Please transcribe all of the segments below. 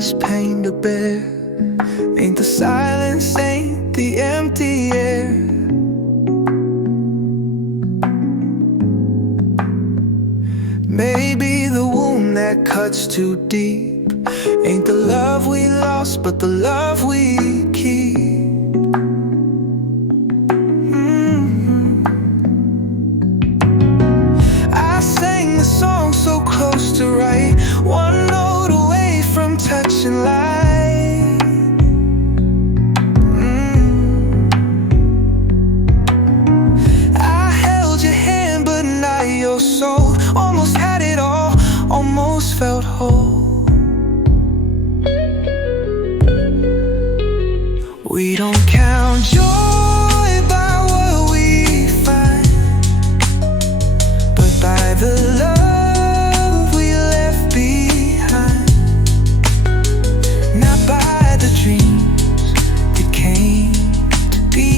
hardest pain to bear. Ain't the silence, ain't the empty air. Maybe the wound that cuts too deep ain't the love we lost, but the love we keep. I sang the song so close to right, one note away from touching light. I held your hand but not your soul. Almost had it all, almost felt whole. We don't count joy by what we find, but by the love we left behind. Not by the dreams that came to be,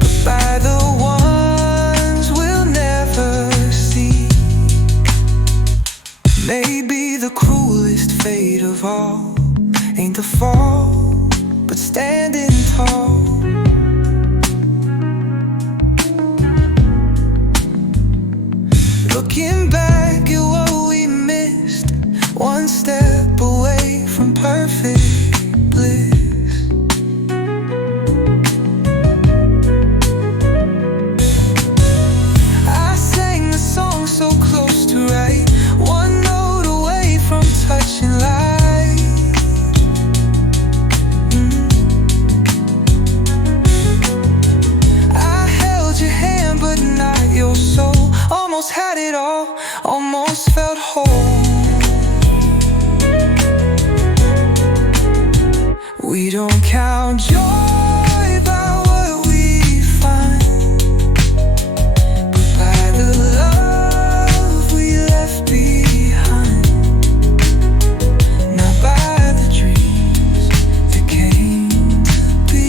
but by the ones we'll never see. Maybe the cruelest fate of all ain't the fall, but standing tall. Looking back at what we missed, one step away from perfect bliss. I sang the song so close to right, one note away from touching light. Almost had it all, almost felt whole. We don't count joy by what we find, but by the love we left behind. Not by the dreams that came to be,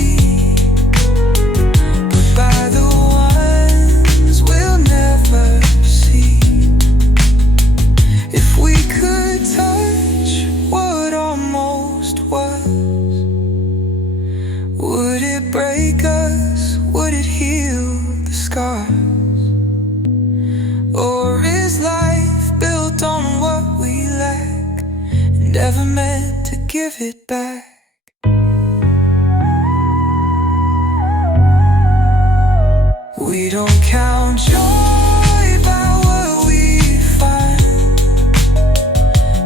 but by the ones we'll never see. If we could touch what almost was, would it break us? Would it heal the scars? Or is life built on what we lack, and never meant to give it back? We don't count joy by what we find,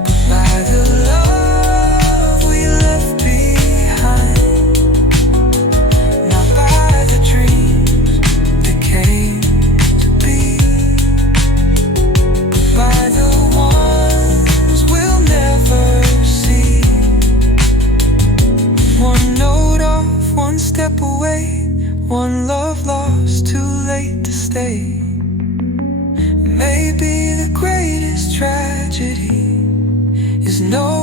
but by the love we left behind. Not by the dreams that came to be, but by the ones we'll never see. One note off, one step away, one love lost, too late to stay. Maybe the greatest tragedy is no